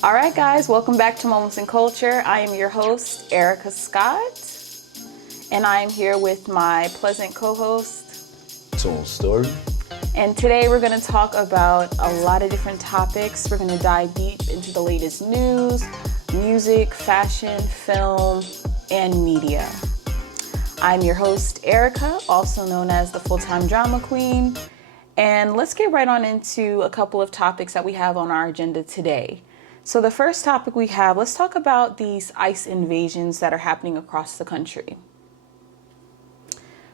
All right, guys, welcome back to Moments in Culture. I am your host, Erica Scott, and I am here with my pleasant co-host, Tool Story. And today we're going to talk about a lot of different topics. We're going to dive deep into the latest news, music, fashion, film, and media. I'm your host, Erica, also known as the Full-Time Drama Queen. And let's get right on into a couple of topics that we have on our agenda today. So the first topic we have, let's talk about these ICE invasions that are happening across the country.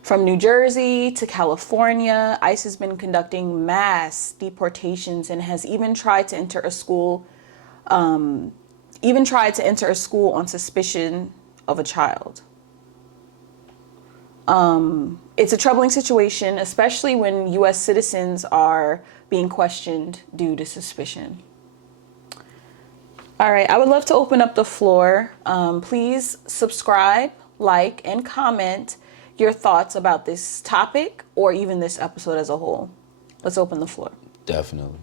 From New Jersey to California, ICE has been conducting mass deportations and has even tried to enter a school, on suspicion of a child. It's a troubling situation, especially when U.S. citizens are being questioned due to suspicion. All right, I would love to open up the floor. Please subscribe, like, and comment your thoughts about this topic or even this episode as a whole. Let's open the floor. Definitely.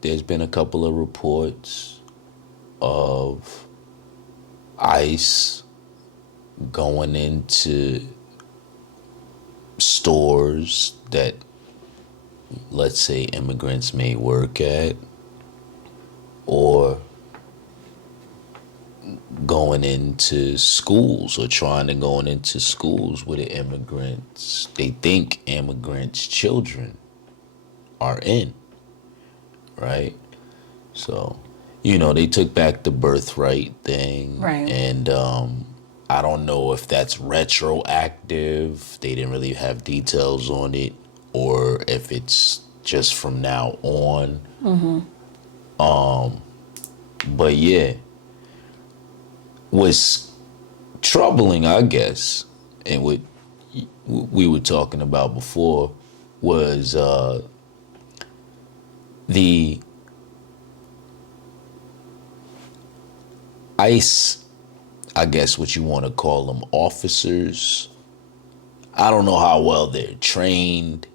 There's been a couple of reports of ICE going into stores that, let's say, immigrants may work at, or going into schools or trying to go into schools where they think immigrants' children are in, right? So, they took back the birthright thing. Right. And I don't know if that's retroactive. They didn't really have details on it, or if it's just from now on. Mm-hmm. But yeah, what's troubling, I guess, and what we were talking about before was the ICE, I guess what you want to call them, officers. I don't know how well they're trained.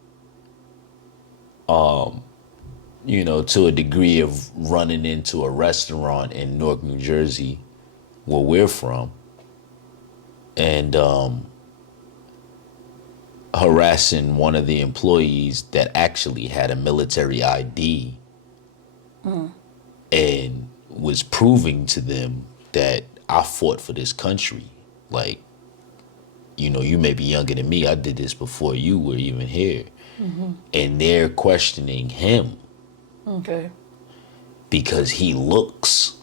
To a degree of running into a restaurant in Newark, New Jersey, where we're from, and harassing one of the employees that actually had a military ID and was proving to them that I fought for this country. Like, you may be younger than me. I did this before you were even here. Mm-hmm. And they're questioning him. Okay. Because he looks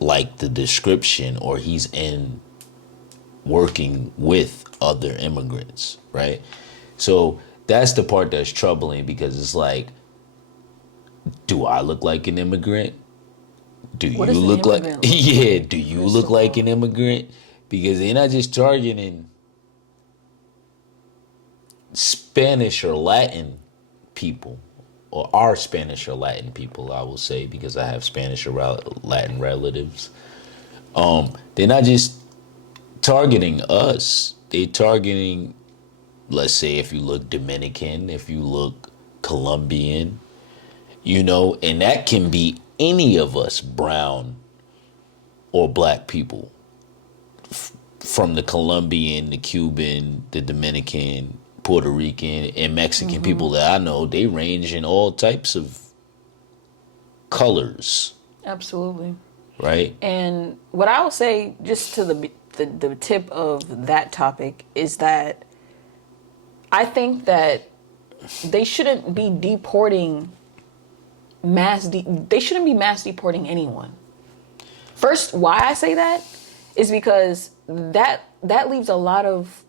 like the description, or he's in working with other immigrants, right? So that's the part that's troubling, because it's like, do I look like an immigrant? Do you look like do you look like an immigrant? Because they're not just targeting Spanish or Latin people, or our Spanish or Latin people, I will say, because I have Spanish or Latin relatives. They're not just targeting us. They're targeting, let's say, if you look Dominican, if you look Colombian, and that can be any of us, brown or black people, from the Colombian, the Cuban, the Dominican, Puerto Rican, and Mexican people that I know. They range in all types of colors. Absolutely. Right? And what I will say, just to the tip of that topic, is that I think that they shouldn't be they shouldn't be mass deporting anyone. First, why I say that is because that leaves a lot of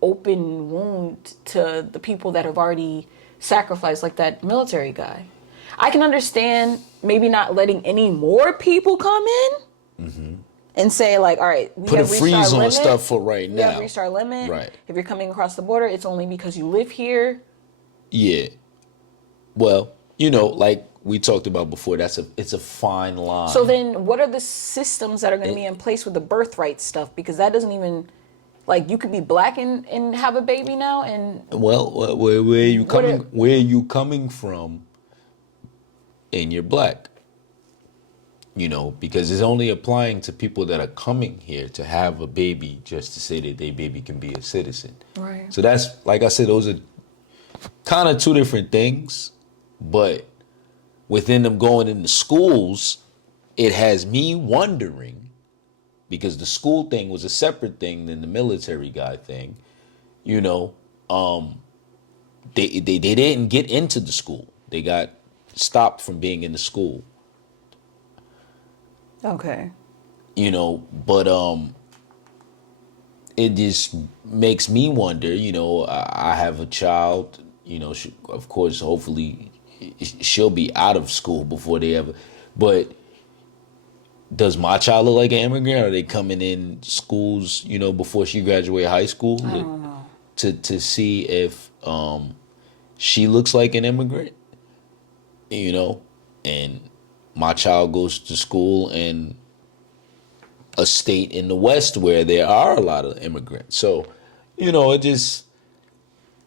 open wound to the people that have already sacrificed, like that military guy. I can understand maybe not letting any more people come in and say, like, all right, we put a have reached freeze our on limit. stuff for right We now. have reached our limit. Right. If you're coming across the border, it's only because you live here. Yeah. Well, like we talked about before, it's a fine line. So then what are the systems that are going to be in place with the birthright stuff? Because that doesn't even, like, you could be black and have a baby now, and where are you coming from? And you're black. because it's only applying to people that are coming here to have a baby just to say that their baby can be a citizen. Right. So that's, like I said, those are kind of two different things, but within them going into schools, it has me wondering, because the school thing was a separate thing than the military guy thing, they didn't get into the school. They got stopped from being in the school. Okay. But it just makes me wonder, I have a child, of course, hopefully she'll be out of school before they ever, but does my child look like an immigrant? Are they coming in schools, before she graduated high school? I don't know. To see if she looks like an immigrant, and my child goes to school in a state in the West where there are a lot of immigrants. So,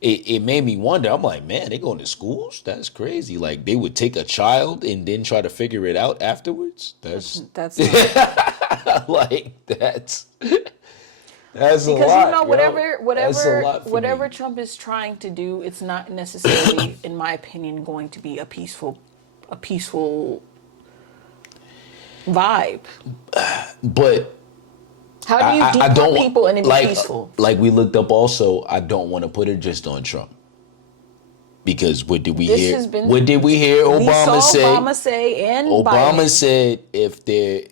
it made me wonder. I'm like, man, they going to schools? That's crazy. Like, they would take a child and then try to figure it out afterwards. That's like that's because a lot, whatever Trump is trying to do, it's not necessarily, in my opinion, going to be a peaceful vibe. But how do you deport people and it be peaceful? Like we looked up also, I don't want to put it just on Trump. Because what did we hear? What did we hear Obama say? Biden said if they're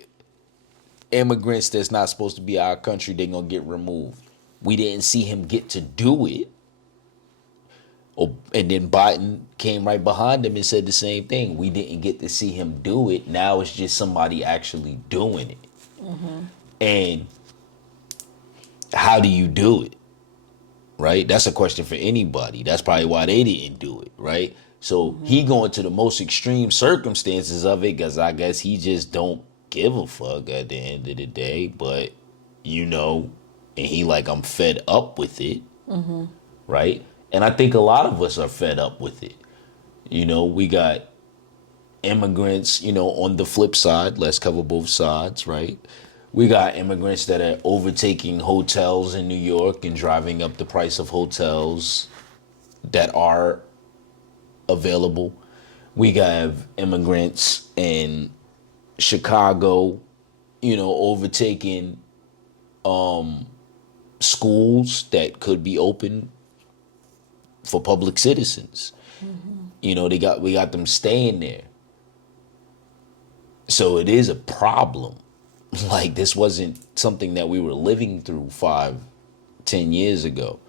immigrants that's not supposed to be our country, they're going to get removed. We didn't see him get to do it. And then Biden came right behind him and said the same thing. We didn't get to see him do it. Now it's just somebody actually doing it. Mm-hmm. And how do you do it? Right? That's a question for anybody. That's probably why they didn't do it, right? So he going to the most extreme circumstances of it because I guess he just don't give a fuck at the end of the day. But, and he like, I'm fed up with it, right? And I think a lot of us are fed up with it. We got immigrants, on the flip side. Let's cover both sides, right? We got immigrants that are overtaking hotels in New York and driving up the price of hotels that are available. We got immigrants in Chicago, overtaking schools that could be open for public citizens. Mm-hmm. We got them staying there. So it is a problem. Like, this wasn't something that we were living through 5-10 years ago.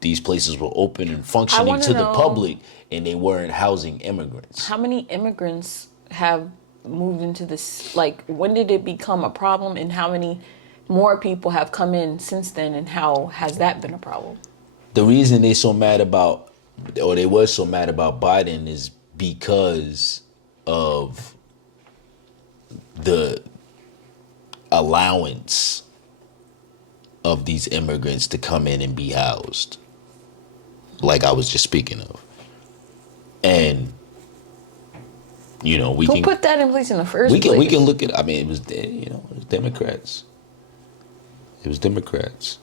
These places were open and functioning to the public, and they weren't housing immigrants. How many immigrants have moved into this? Like, when did it become a problem, and how many more people have come in since then, and how has that been a problem? The reason they were so mad about Biden is because of the allowance of these immigrants to come in and be housed, like I was just speaking of. And who put that in place in the first place? We can look at. I mean, it was Democrats. It was Democrats.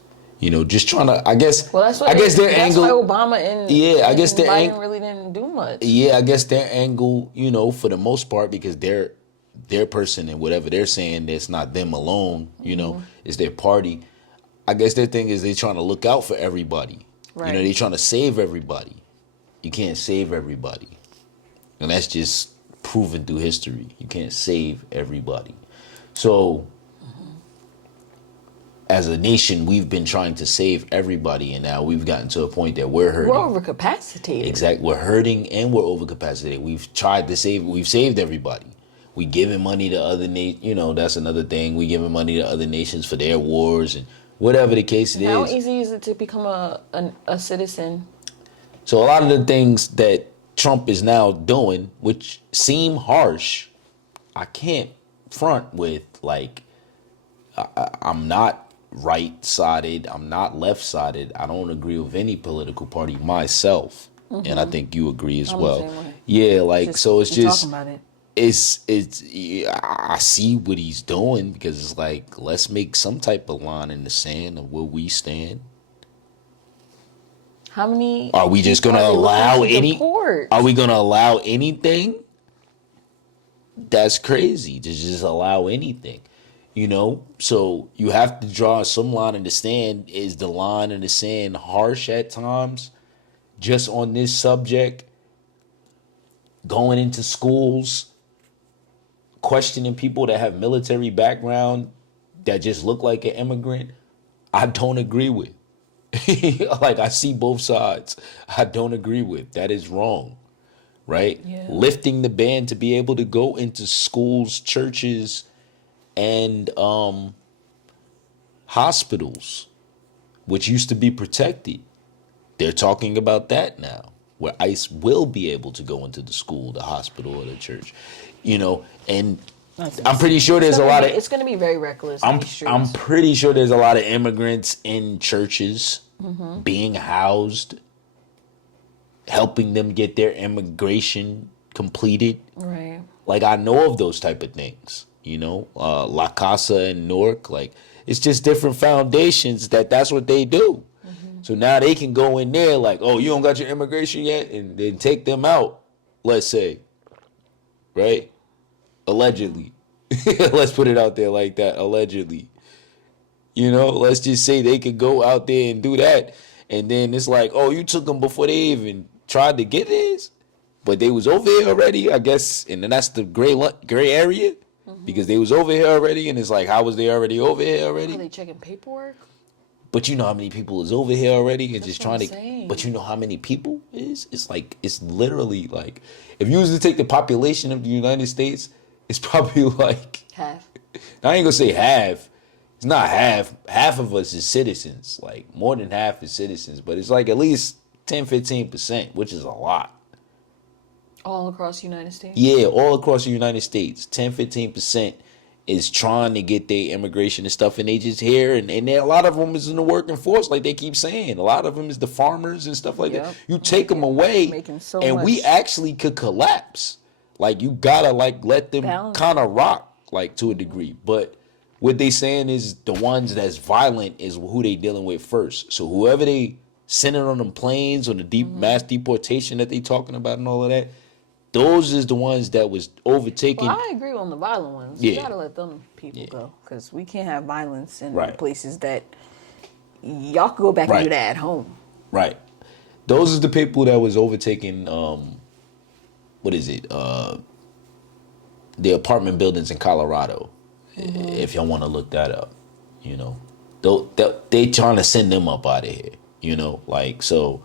Just trying to. I guess. Well, that's why Obama and I guess their Biden really didn't do much. Yeah, I guess their angle, for the most part, because their person and whatever they're saying, that's not them alone. It's their party. I guess their thing is they're trying to look out for everybody. Right. They're trying to save everybody. You can't save everybody, and that's just proven through history. You can't save everybody. So, as a nation, we've been trying to save everybody, and now we've gotten to a point that we're hurting. We're overcapacitated. Exactly. We're hurting and we're overcapacitated. We've saved everybody. We giving money to other that's another thing. We giving money to other nations for their wars and whatever the case is. How easy is it to become a citizen? So a lot of the things that Trump is now doing, which seem harsh, I can't front with. Like, I'm not right-sided. I'm not left-sided. I don't agree with any political party myself. Mm-hmm. And I think you agree as well. Yeah, like, so it's just... talking about it. I see what he's doing because it's like, let's make some type of line in the sand of where we stand. How many Are we just people gonna are they allow looking to any? deport? Are we gonna allow anything? That's crazy to just allow anything, you know? So you have to draw some line in the sand. Is the line in the sand harsh at times just on this subject? Going into schools, questioning people that have military background that just look like an immigrant, I don't agree with. Like, I see both sides. I don't agree with. That is wrong. Right? Yeah. Lifting the ban to be able to go into schools, churches, and hospitals, which used to be protected. They're talking about that now, where ICE will be able to go into the school, the hospital, or the church. You know, and I'm pretty sure there's a lot of. It's going to be very reckless. I'm pretty sure there's a lot of immigrants in churches being housed, helping them get their immigration completed. Right. Like, I know of those type of things, you know, La Casa and Newark. Like, it's just different foundations that's what they do. So now they can go in there like, oh, you don't got your immigration yet, and then take them out, let's say, right? Allegedly. Let's put it out there like that, allegedly. You know, let's just say they could go out there and do that, and then it's like, oh, you took them before they even tried to get this, but they was over here already, I guess, and then that's the gray area, because they was over here already, and it's like, how was they already over here already? Are they checking paperwork? But you know how many people is over here already and That's just what trying I'm to. saying. But you know how many people is? It's like, it's literally like, if you was to take the population of the United States, it's probably like Half. I ain't gonna say half. It's not half. Half of us is citizens. Like, more than half is citizens, but it's like at least 10-15%, which is a lot. All across the United States? Yeah, all across the United States, 10-15% is trying to get their immigration and stuff, and they just here, and a lot of them is in the working force, like they keep saying. A lot of them is the farmers and stuff like that. You take them away, and we actually could collapse. Like, you gotta like let them kind of rock, like, to a degree. But what they saying is the ones that's violent is who they dealing with first. So whoever they sending on them planes or the mass deportation that they talking about and all of that, those is the ones that was overtaking. Well, I agree on the violent ones. You gotta let them people go, because we can't have violence in places that y'all could go back and do that at home. Right. Those is the people that was overtaking. What is it? The apartment buildings in Colorado. If y'all want to look that up, you know, they trying to send them up out of here. You know, like, so.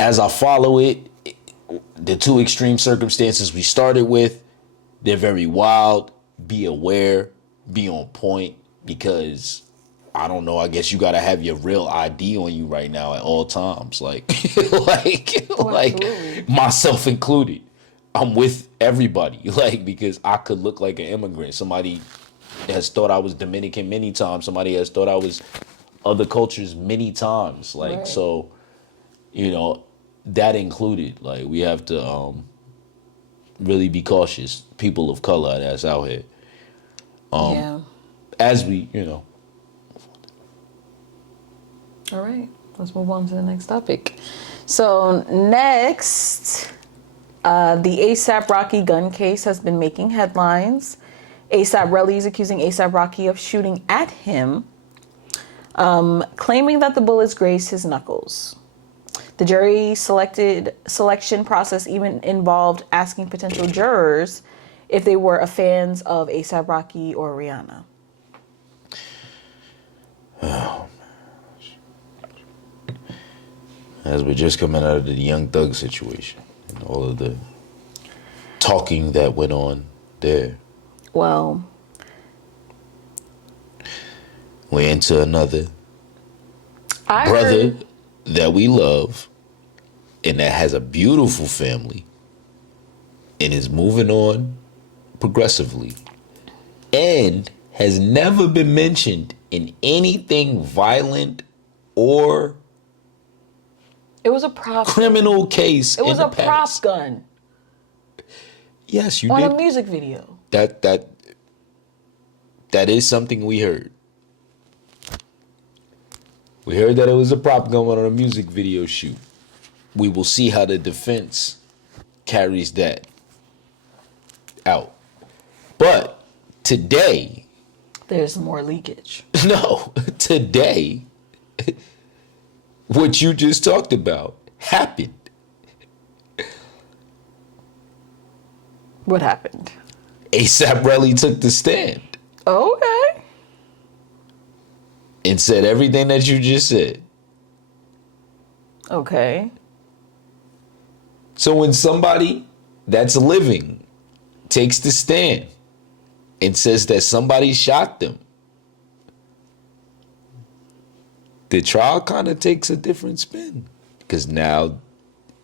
As I follow it. The two extreme circumstances we started with, they're very wild. Be aware, be on point, because I don't know, I guess you got to have your real ID on you right now at all times. Like, like myself included. I'm with everybody, like, because I could look like an immigrant. Somebody has thought I was Dominican many times. Somebody has thought I was other cultures many times. Like, so, you know, that included, like, we have to really be cautious. People of color that's out here. As we, you know. All right, let's move on to the next topic. So next, the A$AP Rocky gun case has been making headlines. A$AP Relli is accusing A$AP Rocky of shooting at him, claiming that the bullets grazed his knuckles. The jury selection process even involved asking potential jurors if they were fans of A$AP Rocky or Rihanna. Oh, as we're just coming out of the Young Thug situation and all of the talking that went on there. Well, we're into another brother that we love and that has a beautiful family and is moving on progressively and has never been mentioned in anything violent or it was a prop criminal case. It was a prop gun. Yes, you on did. a music video. That is something we heard. We heard that it was a prop gun on a music video shoot. We will see how the defense carries that out. But today, There's more leakage. no, today, what you just talked about happened. What happened? ASAP Relli took the stand Okay. and said everything that you just said. Okay. So when somebody that's living takes the stand and says that somebody shot them, the trial kind of takes a different spin because now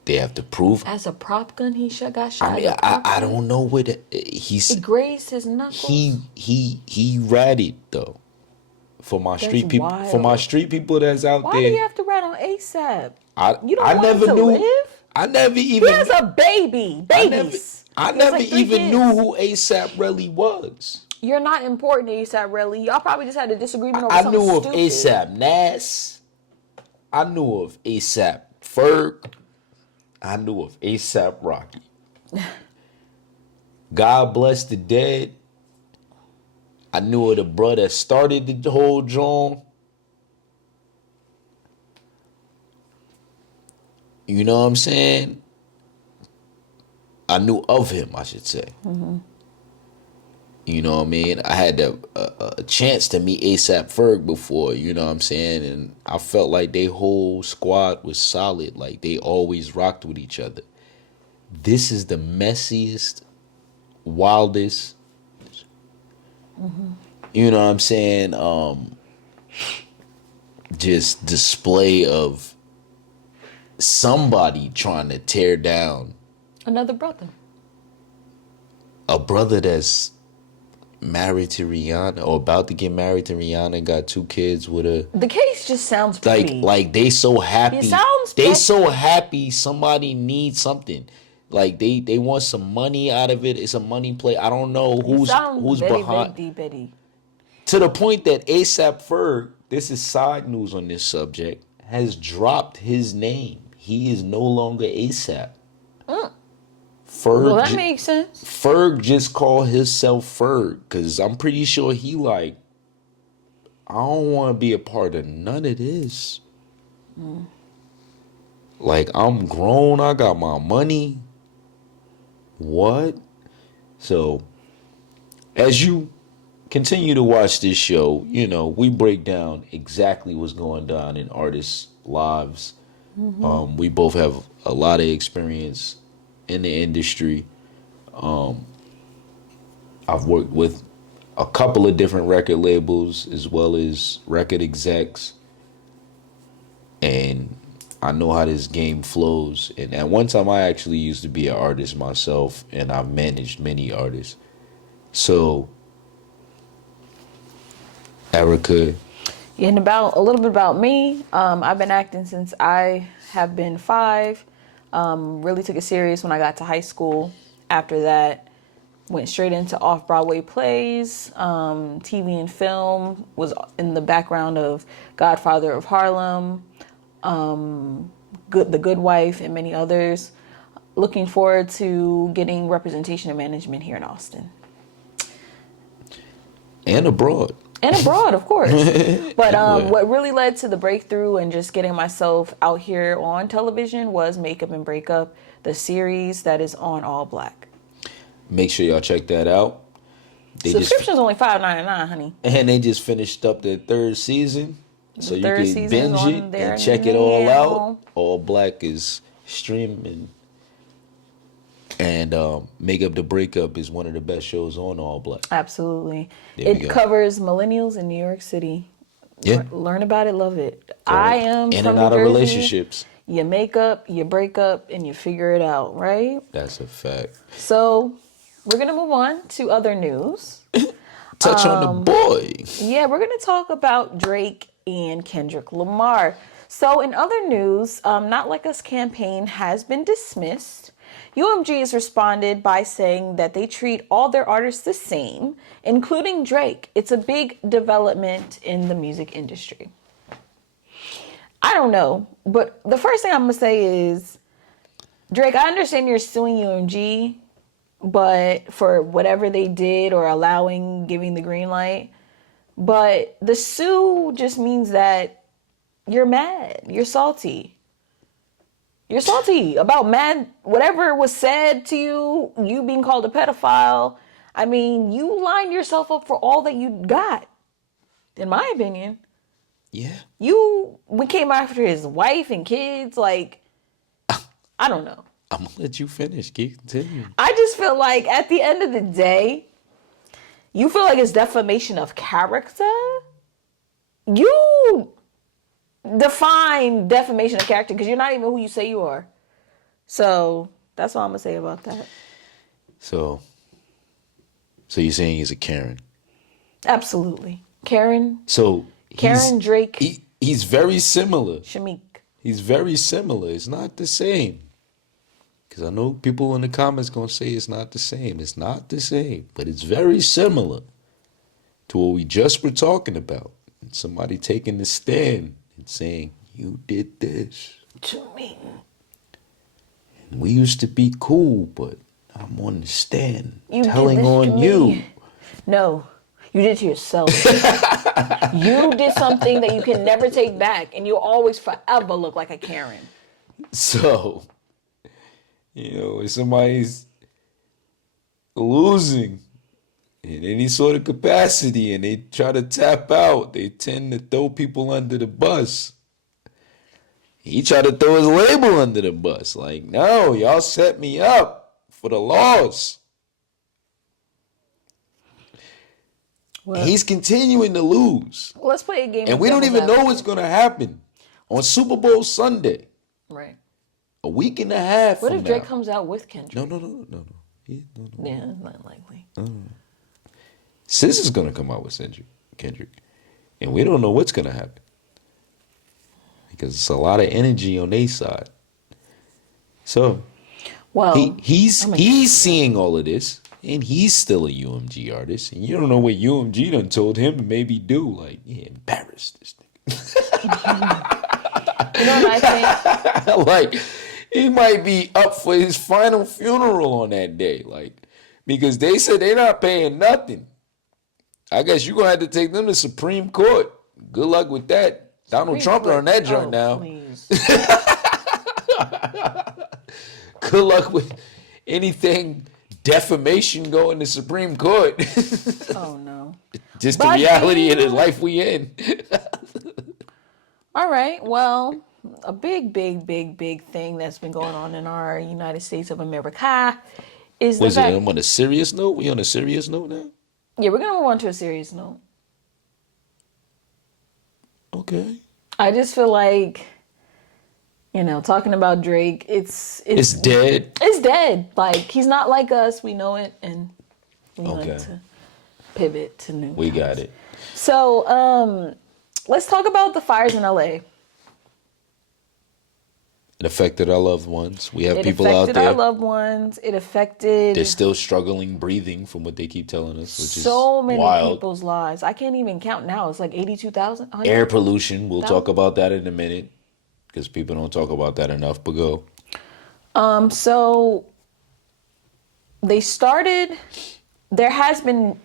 they have to prove. As a prop gun, got shot. I mean, I don't know what he's. It grazed his knuckles. He ratted though. For my street people, wild. for my street people that's out Why there. do you have to rat on ASAP? You don't I want never him to knew. live? I never even. He has a baby. Babies. I He has never like 3 even kids. knew who ASAP Relli was. You're not important, ASAP Relli. Y'all probably just had a disagreement over I something knew of stupid. ASAP Nas. I knew of ASAP Ferg. I knew of ASAP Rocky. God bless the dead. I knew of the brother that started the whole joint. You know what I'm saying? I knew of him, I should say. Mm-hmm. You know what I mean? I had a chance to meet ASAP Ferg before, you know what I'm saying? And I felt like their whole squad was solid. Like, they always rocked with each other. This is the messiest, wildest, you know what I'm saying? Just display of somebody trying to tear down Another brother. a brother that's married to Rihanna or about to get married to Rihanna, got 2 kids with her. The case just sounds pretty. Like they so happy. It sounds they petty. so happy somebody needs something. Like they want some money out of it. It's a money play. I don't know who's Betty, behind. Betty. To the point that ASAP Ferg, this is side news on this subject, has dropped his name. He is no longer ASAP. Ferg, Well, that makes sense. Ferg just called himself Ferg because I'm pretty sure he like, I don't want to be a part of none of this. Like, I'm grown. I got my money. What? So, as you continue to watch this show, you know, we break down exactly what's going on in artists' lives. We both have a lot of experience in the industry. I've worked with a couple of different record labels as well as record execs. And I know how this game flows. And at one time I actually used to be an artist myself, and I've managed many artists. So, Erica. And a little bit about me. I've been acting since I have been 5. Really took it serious when I got to high school. After that, went straight into off-Broadway plays, TV and film, was in the background of Godfather of Harlem, The Good Wife, and many others. Looking forward to getting representation and management here in Austin. And abroad. And abroad, of course. But what really led to the breakthrough and just getting myself out here on television was Makeup and Breakup, the series that is on All Black. Make sure y'all check that out. Subscription's only $5.99, honey. And they just finished up the 3rd season. So you third can season binge on it there and check it all now. out. All Black is streaming. And Makeup the Breakup is one of the best shows on All Black. Absolutely. There we It go. covers millennials in New York City. Yeah. Learn about it, love it. I am in from and out New of Jersey. relationships. You make up, you break up, and you figure it out, right? That's a fact. So we're going to move on to other news. Touch on the boy. Yeah, we're going to talk about Drake and Kendrick Lamar. So in other news, Not Like Us campaign has been dismissed. UMG has responded by saying that they treat all their artists the same, including Drake. It's a big development in the music industry. I don't know, but the first thing I'm going to say is, Drake, I understand you're suing UMG, but for whatever they did or giving the green light. But the sue just means that you're mad. You're salty. You're salty about whatever was said to you, you being called a pedophile. I mean, you lined yourself up for all that you got, in my opinion. Yeah. We came after his wife and kids. Like, I don't know. I'm going to let you finish. Keep continuing. I just feel like at the end of the day, you feel like it's defamation of character? You define defamation of character because you're not even who you say you are. So that's all I'm going to say about that. So you're saying he's a Karen? Absolutely. Karen, Drake. He's very similar. Shamik. He's very similar. It's not the same. Because I know people in the comments going to say it's not the same. It's not the same. But it's very similar to what we just were talking about. And somebody taking the stand and saying, you did this to me. And we used to be cool, but I'm on the stand telling did this on to you. Me. No, you did it to yourself. You did something that you can never take back, and you'll always forever look like a Karen. So, if somebody's losing in any sort of capacity and they try to tap out, they tend to throw people under the bus. He tried to throw his label under the bus. Like, no, y'all set me up for the loss. Well, he's continuing to lose. Let's play a game. And we don't even know what's going to happen on Super Bowl Sunday. Right. A week and a half What from if Drake now. Comes out with Kendrick? No. Yeah, not likely. Sis is going to come out with Kendrick. And we don't know what's going to happen. Because it's a lot of energy on their side. So, well, he's seeing all of this. And he's still a UMG artist. And you don't know what UMG done told him to maybe do. Like, embarrass this nigga. You know what I think? Like, he might be up for his final funeral on that day. Like, because they said they're not paying nothing. I guess you're going to have to take them to Supreme Court. Good luck with that. Donald Trump on that joint now. Good luck with anything defamation going to Supreme Court. Oh, no. Just the reality of the life we in. All right. Well, a big thing that's been going on in our United States of America is Was it on a serious note? We on a serious note now? Yeah, we're going to move on to a serious note. Okay. I just feel like, talking about Drake, it's dead. It's dead. Like, he's not like us. We know it, and we like to pivot to new. We got it. So, let's talk about the fires in LA. It affected our loved ones. We have people out there. It affected our loved ones. It affected... They're still struggling breathing from what they keep telling us, which is so many wild. People's lives. I can't even count now. It's like 82,000. Air pollution. We'll talk about that in a minute because people don't talk about that enough, but go. So they started... There has been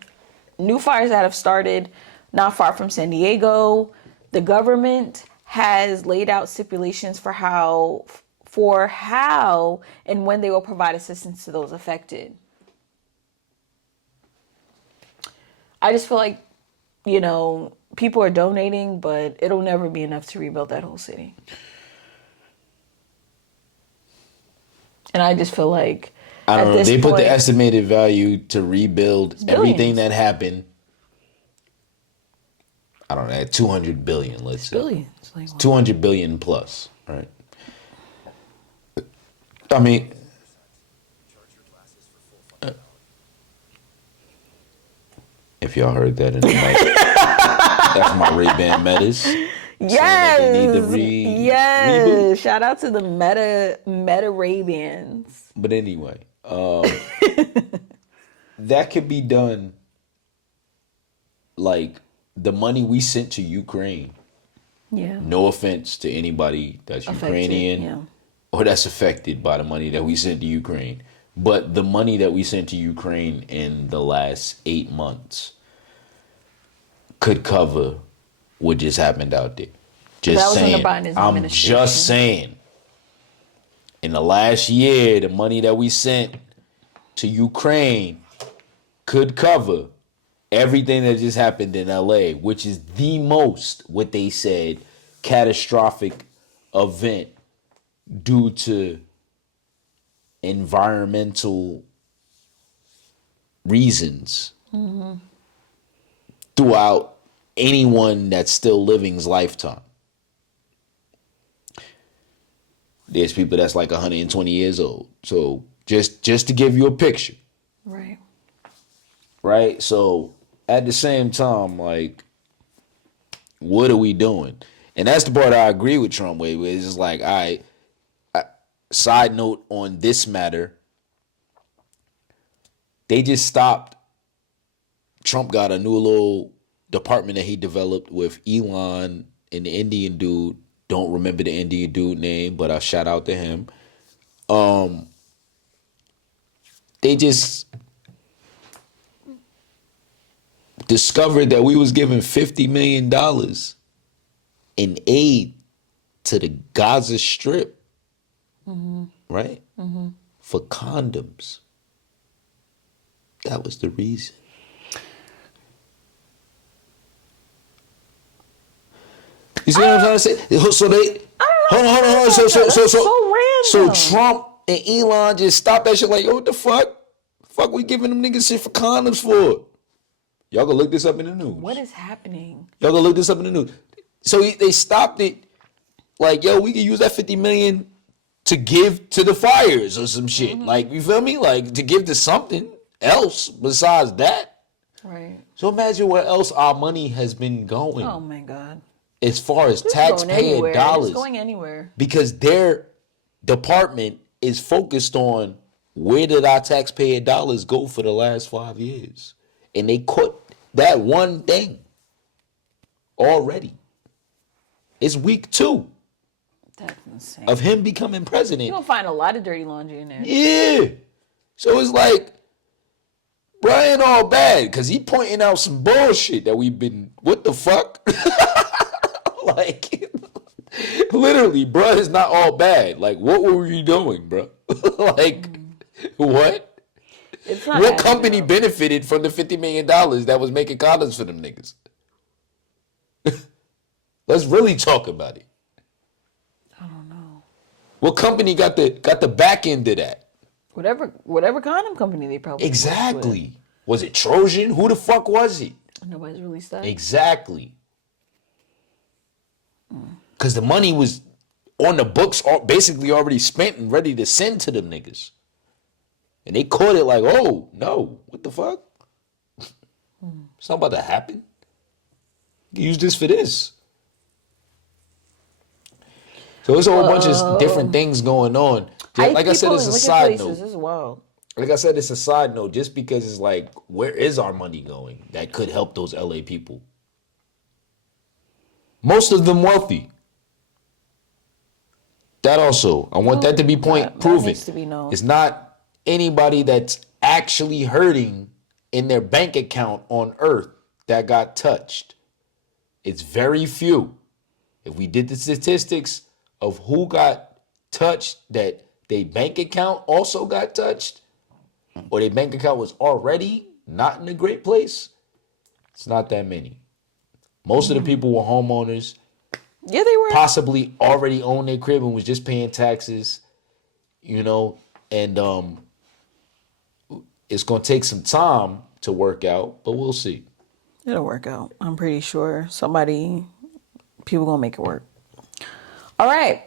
new fires that have started not far from San Diego. The government has laid out stipulations for how and when they will provide assistance to those affected. I just feel like, people are donating, but it'll never be enough to rebuild that whole city. And I just feel like I don't know. They put the estimated value to rebuild everything that happened. I don't know, at 200 billion, let's say. Billions. Like 200 billion plus, right? I mean, if y'all heard that in the mic, that's my Ray-Ban Metas. Yes, saying that they need to reboot. yes. Shout out to the Meta Ray-Bans. But anyway, that could be done. Like the money we sent to Ukraine. Yeah. No offense to anybody that's Ukrainian yeah. or that's affected by the money that we sent to Ukraine. But the money that we sent to Ukraine in the last 8 months could cover what just happened out there. Just That was saying. under Biden's I'm administration. just saying. In the last year, the money that we sent to Ukraine could cover everything that just happened in LA, which is the most, what they said, catastrophic event due to environmental reasons throughout anyone that's still living's lifetime. There's people that's like 120 years old. So just to give you a picture. Right. Right? So at the same time, like, what are we doing? And that's the part I agree with Trump with. It's just like, all right, side note on this matter, they just stopped. Trump got a new little department that he developed with Elon and the Indian dude. Don't remember the Indian dude name, but I'll shout out to him. They just discovered that we was giving $50 million in aid to the Gaza Strip, right? For condoms. That was the reason. You see what I'm trying to say? So they hold on. So Trump and Elon just stopped that shit. Like, yo, what the fuck? Fuck, we giving them niggas shit for condoms for? Y'all gonna look this up in the news. What is happening? Y'all gonna look this up in the news. So they stopped it. Like, yo, we can use that 50 million to give to the fires or some shit. Like, you feel me? Like, to give to something else besides that. Right. So imagine where else our money has been going. Oh my God. As far as taxpayer dollars. It's going anywhere. Because their department is focused on where did our taxpayer dollars go for the last 5 years. And they caught that one thing already. It's week 2. That's insane. Of him becoming president. You're going to find a lot of dirty laundry in there. Yeah. So it's like, Brian all bad because he pointing out some bullshit that we've been, what the fuck? Like, literally, bro, it's not all bad. Like, what were you doing, bro? Like, what? It's not What company benefited from the $50 million that was making condoms for them niggas? Let's really talk about it. I don't know. What company got the back end of that? Whatever condom company they probably Exactly. Was it Trojan? Who the fuck was it? Nobody's released that. Exactly. Because the money was on the books, basically already spent and ready to send to them niggas. And they caught it like, oh, no. What the fuck? It's not about to happen. Use this for this. So it's a whole bunch of different things going on. Like I said, it's a side note. As well. Like I said, it's a side note just because it's like, where is our money going that could help those LA people? Most of them wealthy. That also, I want that to be proven. That needs to be known. It's not anybody that's actually hurting in their bank account on earth that got touched. It's very few. If we did the statistics of who got touched, that their bank account also got touched, or their bank account was already not in a great place, it's not that many. Most of the people were homeowners. Yeah, they were. Possibly already owned their crib and was just paying taxes, you know, and it's going to take some time to work out, but we'll see. It'll work out. I'm pretty sure people going to make it work. All right.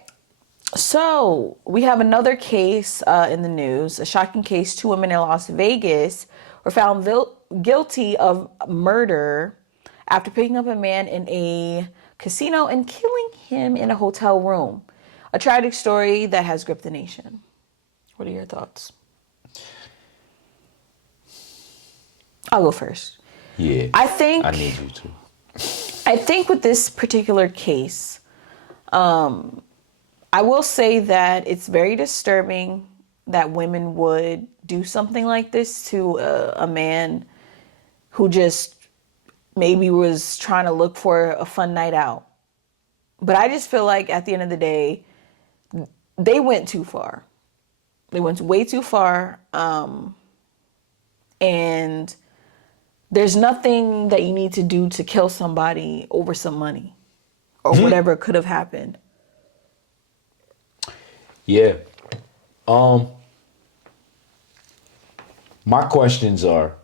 So we have another case in the news, a shocking case. 2 women in Las Vegas were found guilty of murder after picking up a man in a casino and killing him in a hotel room. A tragic story that has gripped the nation. What are your thoughts? I'll go first. Yeah. I need you to. I think with this particular case, I will say that it's very disturbing that women would do something like this to a man who just maybe was trying to look for a fun night out. But I just feel like at the end of the day, they went too far. They went way too far. And there's nothing that you need to do to kill somebody over some money or whatever could have happened. Yeah. My questions are,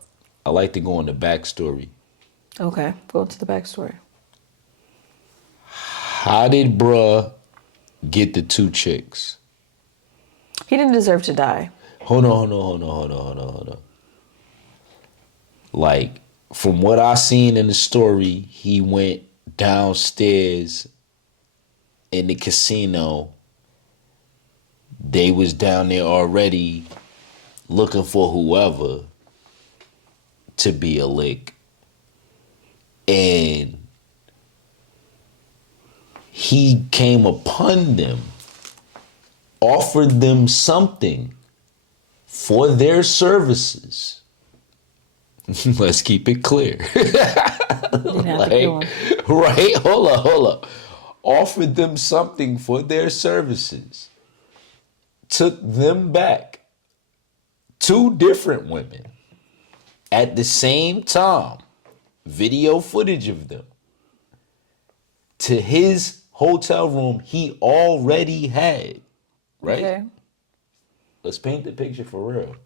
I like to go into backstory. Okay, go into the backstory. How did bruh get the 2 chicks? He didn't deserve to die. Hold on. Like, from what I seen in the story, he went downstairs in the casino. They was down there already looking for whoever to be a lick. And he came upon them, offered them something for their services. Let's keep it clear. Like, right? Hold up. Offered them something for their services. Took them back. 2 different women at the same time. Video footage of them. To his hotel room he already had. Right? Okay. Let's paint the picture for real.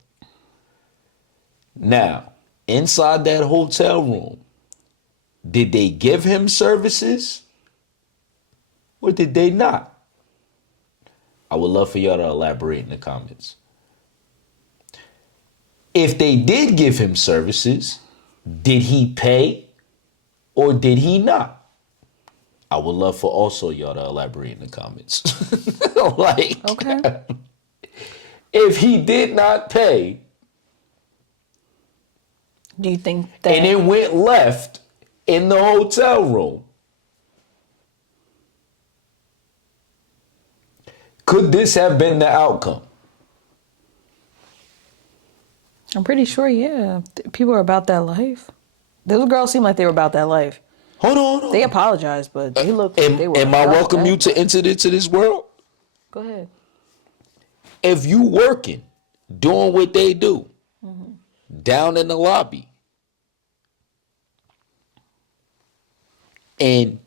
Now, inside that hotel room, did they give him services or did they not? I would love for y'all to elaborate in the comments. If they did give him services, did he pay or did he not? I would love for also y'all to elaborate in the comments. Like, okay. If he did not pay, do you think that... and it went left in the hotel room, could this have been the outcome? I'm pretty sure, yeah. People are about that life. Those girls seem like they were about that life. Hold on. They apologized, but they look like they were Am I about welcome that you to life. enter into this world? Go ahead. If you working, doing what they do, down in the lobby, and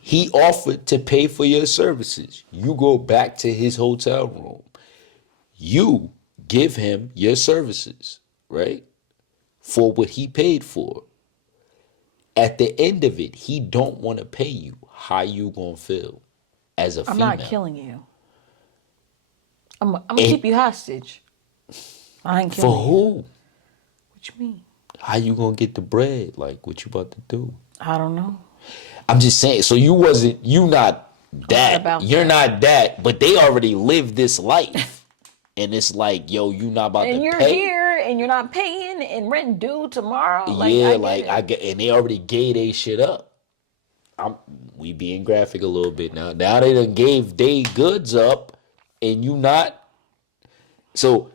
he offered to pay for your services, you go back to his hotel room, you give him your services, right? For what he paid for. At the end of it, he don't want to pay you. How you gonna feel as a female? I'm not killing you. I'm gonna keep you hostage. I ain't killing you. For who? What you mean? How you gonna get the bread? Like, what you about to do? I don't know. I'm just saying, so you not that. You're not that, but they already lived this life. And it's like, yo, you not about to pay. And you're here and you're not paying and rent due tomorrow. I get, and they already gave they shit up. We being graphic a little bit now. Now they done gave they goods up and you not. So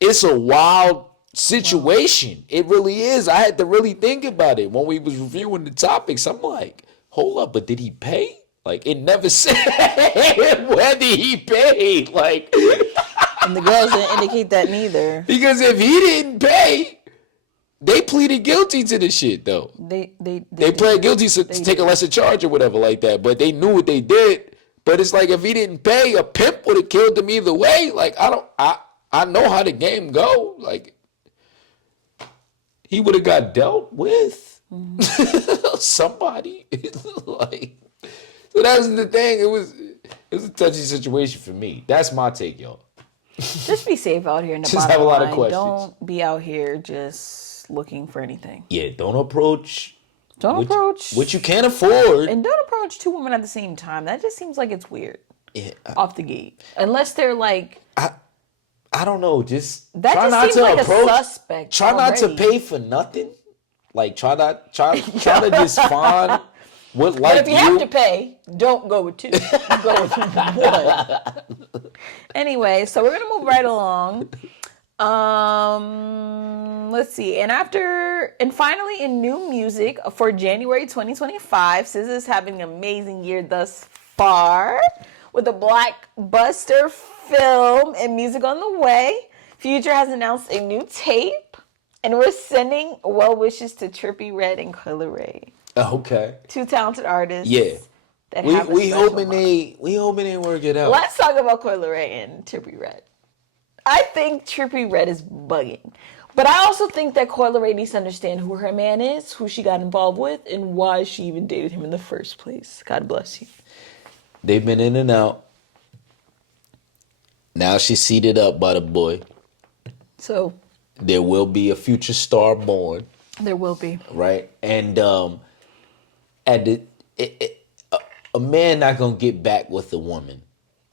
it's a wild situation. Wow. It really is. I had to really think about it when we was reviewing the topics. I'm like, hold up, but did he pay? Like, it never said whether he paid. Like, and the girls didn't indicate that neither. Because if he didn't pay, they pleaded guilty to this shit, though. They pled guilty to take a lesser charge or whatever like that. But they knew what they did. But it's like, if he didn't pay, a pimp would have killed him either way. Like, I know how the game go. Like, he would have got dealt with. Somebody. Like, so that was the thing. It was a touchy situation for me. That's my take, y'all. Just be safe out here in the just have a lot of questions. Don't be out here just looking for anything. Yeah, don't approach Don't approach. Which you can't afford. And don't approach two women at the same time. That just seems like it's weird. Yeah, off the gate. Unless they're like... I don't know. Just that try just not seems to like approach. A suspect try already. not to pay for nothing. Like try to just find what like But if you have to pay, don't go with two. Go with one. Anyway, so we're gonna move right along. Let's see. And finally in new music for January 2025, SZA is having an amazing year thus far with a blockbuster film and music on the way. Future has announced a new tape, and we're sending well wishes to Trippie Redd and Leray. Okay. Two talented artists. Yeah. That we hoping they work it out. Let's talk about Leray and Trippie Redd. I think Trippie Redd is bugging. But I also think that Leray needs to understand who her man is, who she got involved with, and why she even dated him in the first place. God bless you. They've been in and out. Now she's seated up by the boy. So there will be a future star born. There will be. Right? And a man not gonna get back with a woman.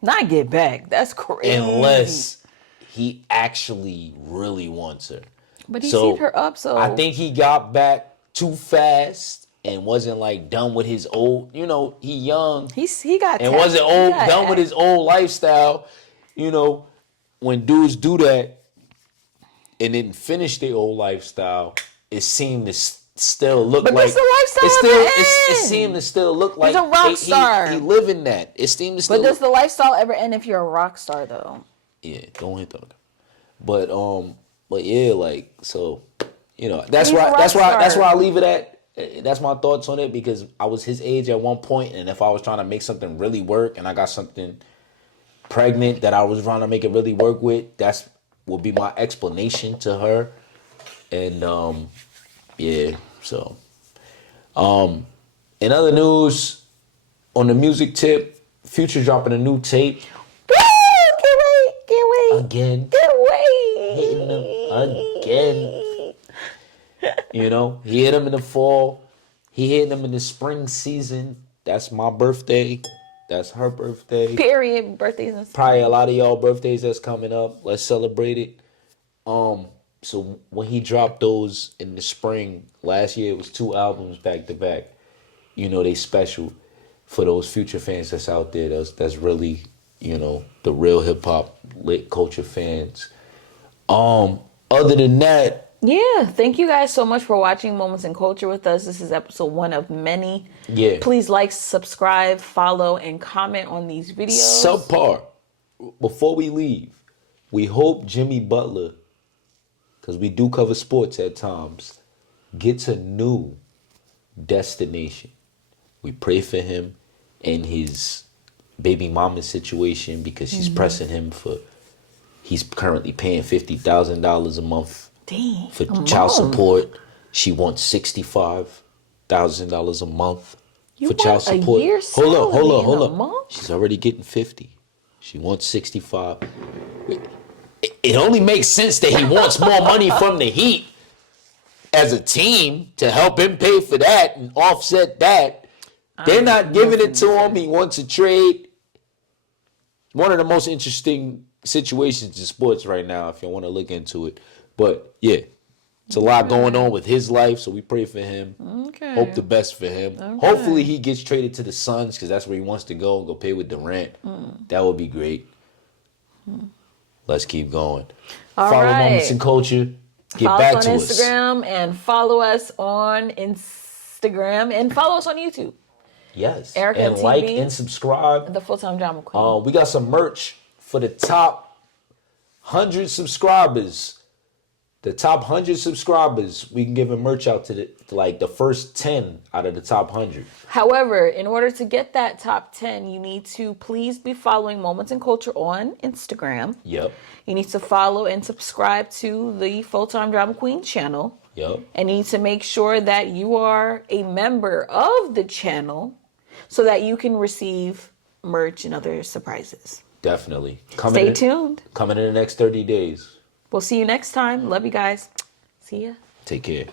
Not get back. That's crazy. Unless he actually really wants her. But he seed her up, so I think he got back too fast and wasn't like done with his old, he young. He got and wasn't done with his old lifestyle. When dudes do that and didn't finish their old lifestyle, it seemed to still look but like it's the lifestyle it seemed to still look like he's a rock star. He living that. It seemed to still. But does the lifestyle ever end if you're a rock star though? Yeah, don't hit that. But yeah, like so, that's why I leave it at. That's my thoughts on it because I was his age at one point, and if I was trying to make something really work, and I got something pregnant that I was trying to make it really work with, that's would be my explanation to her. And yeah, so in other news, on the music tip, Future dropping a new tape. Can't wait. Again. Can't wait. Hitting them again. He hit him in the fall. He hit him in the spring season. That's my birthday. That's her birthday. Period. Birthdays and stuff. Probably a lot of y'all birthdays that's coming up. Let's celebrate it. So when he dropped those in the spring last year, it was 2 albums back to back. They special for those Future fans that's out there. That's really, the real hip hop lit culture fans. Other than that. Yeah, thank you guys so much for watching Moments in Culture with us. This is episode 1 of many. Yeah. Please like, subscribe, follow, and comment on these videos. Subpar. Before we leave, we hope Jimmy Butler, because we do cover sports at times, gets a new destination. We pray for him and his baby mama situation because she's pressing him he's currently paying $50,000 a month. Dang, for child support. She wants $65,000 a month for child support. Hold up. She's already getting 50. She wants 65. It only makes sense that he wants more money from the Heat as a team to help him pay for that and offset that. They're not giving it to him. He wants a trade. One of the most interesting situations in sports right now, if you want to look into it. But yeah, it's a lot going on with his life, so we pray for him. Okay. Hope the best for him. Okay. Hopefully he gets traded to the Suns because that's where he wants to go and go play with Durant. That would be great. Let's keep going. Follow Moments in Culture. Get back to us. Follow us on Instagram and follow us on Instagram and follow us on YouTube. Yes. Erica and TV, like and subscribe. The Full-Time Drama Queen. We got some merch for the top 100 subscribers. The top 100 subscribers, we can give a merch out to the first 10 out of the top 100. However, in order to get that top 10, you need to please be following Moments in Culture on Instagram. Yep. You need to follow and subscribe to the Full-Time Drama Queen channel. Yep. And you need to make sure that you are a member of the channel so that you can receive merch and other surprises. Definitely. Stay tuned. Coming in the next 30 days. We'll see you next time. Love you guys. See ya. Take care.